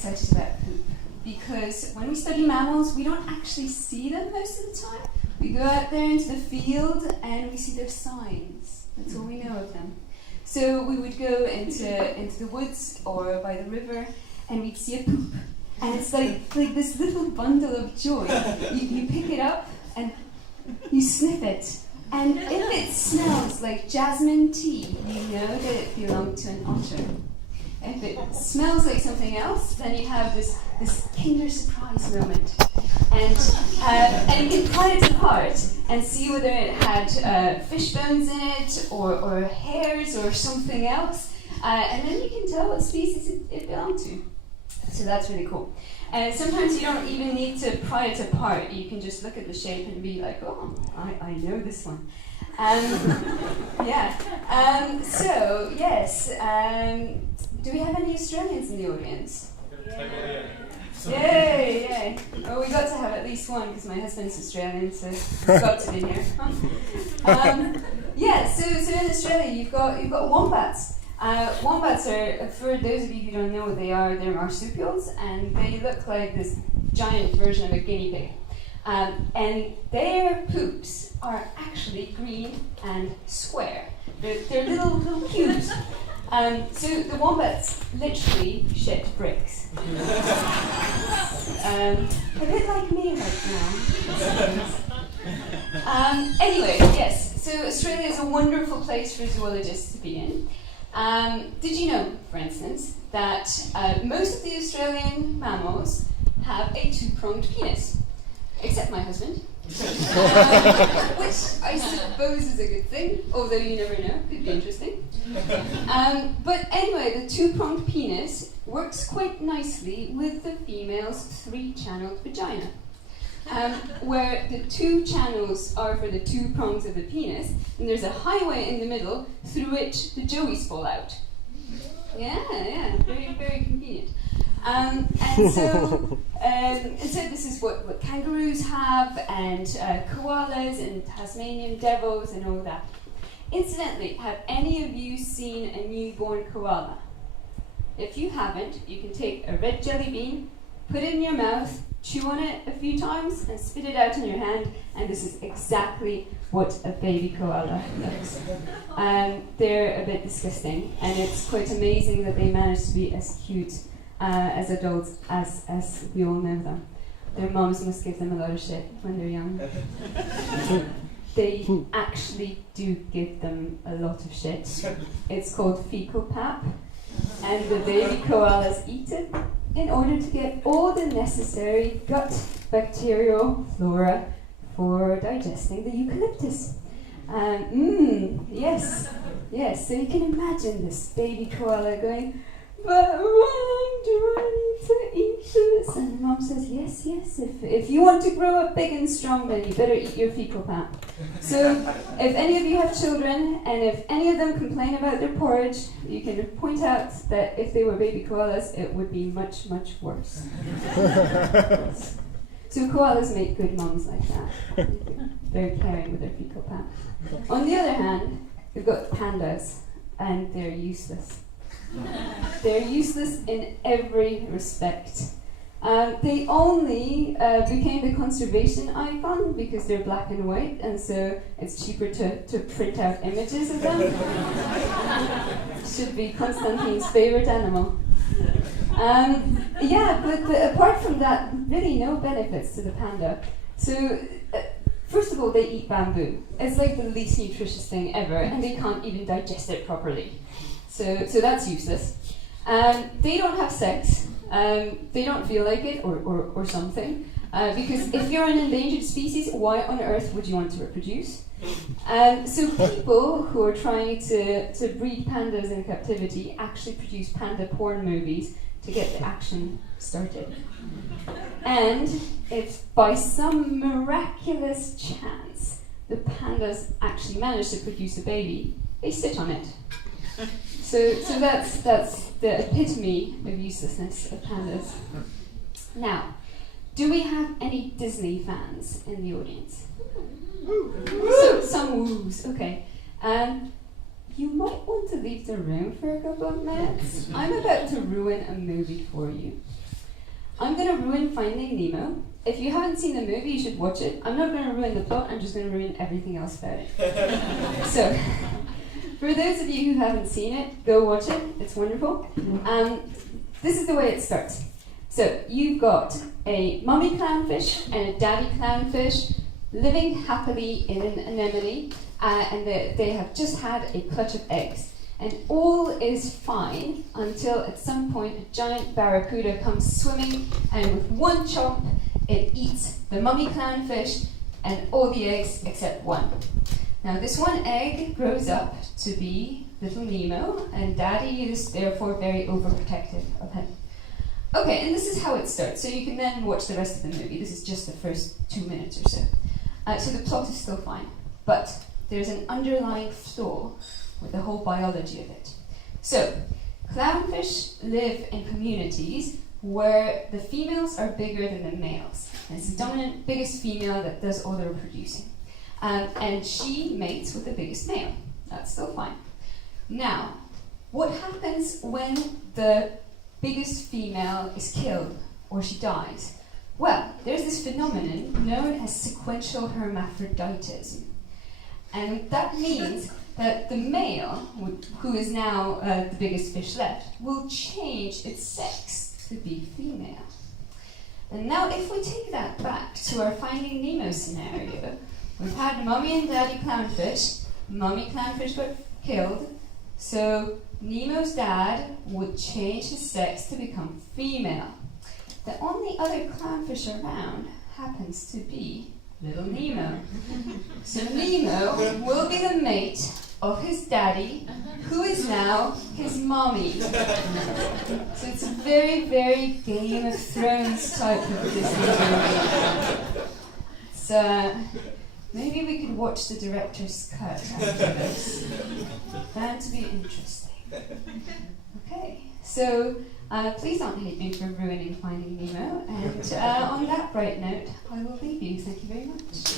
excited about poop because when we study mammals, we don't actually see them most of the time. We go out there into the field and we see their signs. That's all we know of them. So we would go into the woods or by the river and we'd see a poop. And it's like this little bundle of joy. You pick it up and you sniff it. And if it smells like jasmine tea, you know that it belonged to an otter. If it smells like something else, then you have this Kinder Surprise moment. And you can pry it apart and see whether it had fish bones in it or hairs or something else. And then you can tell what species it belonged to. So that's really cool. And sometimes you don't even need to pry it apart. You can just look at the shape and be like, oh, I know this one. Yeah. So, yes. Do we have any Australians in the audience? Yeah. Yay, yay. Well, we got to have at least one because my husband's Australian, so he's got to be here. Yeah, so in Australia you've got wombats. Wombats are, for those of you who don't know what they are, they're marsupials, and they look like this giant version of a guinea pig. And their poops are actually green and square. They're little cubes. So the wombats literally shit bricks. A bit like me right now. Anyway, yes, so Australia is a wonderful place for zoologists to be in. Did you know, for instance, that most of the Australian mammals have a two-pronged penis? Except my husband. Which I suppose is a good thing, although you never know, could be interesting. But anyway, the two-pronged penis works quite nicely with the female's three-channeled vagina, where the two channels are for the two prongs of the penis, and there's a highway in the middle through which the joeys fall out. Yeah, very, very convenient. And so this is what kangaroos have, and koalas, and Tasmanian devils, and all that. Incidentally, have any of you seen a newborn koala? If you haven't, you can take a red jelly bean, put it in your mouth, chew on it a few times, and spit it out in your hand, and this is exactly what a baby koala looks. They're a bit disgusting, and it's quite amazing that they manage to be as cute as adults as we all know them. Their moms must give them a lot of shit when they're young. They actually do give them a lot of shit. It's called fecal pap, and the baby koalas eat it in order to get all the necessary gut bacterial flora for digesting the eucalyptus. Yes, so you can imagine this baby koala going, but Mom, do I need to eat this? And Mom says, yes, if you want to grow up big and strong, then you better eat your fecal pap. So if any of you have children, and if any of them complain about their porridge, you can point out that if they were baby koalas, it would be much, much worse. So koalas make good moms like that. Very caring with their fecal pap. On the other hand, we've got pandas, and they're useless. They're useless in every respect. They only became the conservation icon because they're black and white, and so it's cheaper to print out images of them. Should be Constantine's favorite animal. But apart from that, really no benefits to the panda. So, first of all, they eat bamboo. It's like the least nutritious thing ever, and they can't even digest it properly. So that's useless. They don't have sex. They don't feel like it, or something. Because if you're an endangered species, why on earth would you want to reproduce? So people who are trying to breed pandas in captivity actually produce panda porn movies to get the action started. And if by some miraculous chance the pandas actually manage to produce a baby, they sit on it. So that's the epitome of uselessness of pandas. Now, do we have any Disney fans in the audience? So, some woos, okay. You might want to leave the room for a couple of minutes. I'm about to ruin a movie for you. I'm going to ruin Finding Nemo. If you haven't seen the movie, you should watch it. I'm not going to ruin the plot, I'm just going to ruin everything else about it. So, for those of you who haven't seen it, go watch it. It's wonderful. This is the way it starts. So, you've got a mummy clownfish and a daddy clownfish living happily in an anemone, and they have just had a clutch of eggs. And all is fine until at some point a giant barracuda comes swimming, and with one chomp, it eats the mummy clownfish and all the eggs except one. Now this one egg grows up to be little Nemo, and Daddy is therefore very overprotective of him. Okay, and this is how it starts. So you can then watch the rest of the movie. This is just the first 2 minutes or so. So the plot is still fine, but there's an underlying flaw with the whole biology of it. So, clownfish live in communities where the females are bigger than the males. And it's the dominant, biggest female that does all the reproducing. And she mates with the biggest male. That's still fine. Now, what happens when the biggest female is killed or she dies? Well, there's this phenomenon known as sequential hermaphroditism. And that means that the male, who is now the biggest fish left, will change its sex to be female. And now if we take that back to our Finding Nemo scenario, we've had Mummy and Daddy clownfish. Mummy clownfish got killed, so Nemo's dad would change his sex to become female. The only other clownfish around happens to be little Nemo. So Nemo will be the mate of his daddy, who is now his mommy. So it's a very, very Game of Thrones type of Disney movie. So maybe we could watch the director's cut after this. Bound to be interesting. Okay, so please don't hate me for ruining Finding Nemo. And on that bright note, I will leave you. Thank you very much.